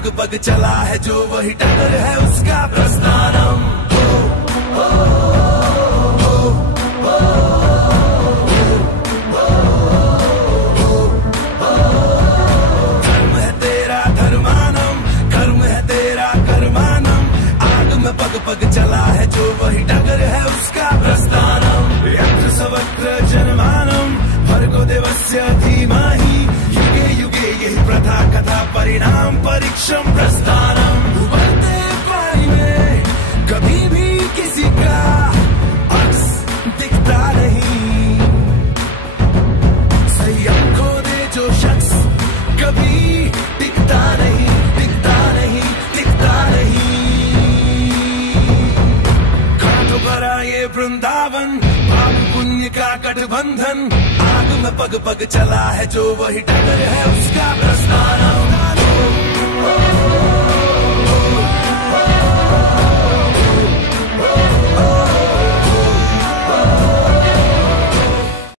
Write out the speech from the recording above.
पग पग चला है जो वही डगर है उसका प्रस्थानम। धर्म है तेरा धर्मानम, कर्म है तेरा कर्मानम। आग में पग पग चला है जो वही डगर है उसका प्रस्थानम। यत्र सवक्र जनमानम भर्गो देवस्य धीमहि युगे युगे यही प्रथा कथा परिणाम परीक्षम प्रस्थानम। उबलते पानी में कभी भी किसी का अक्स दिखता नहीं, संयम खो दे जो शख्स कभी दिखता नहीं, दिखता नहीं, दिखता नहीं। कांटों भरा ये वृंदावन पाप पुण्य का गठबंधन। आग में पग पग चला है जो वही डगर है उसका प्रस्थानम।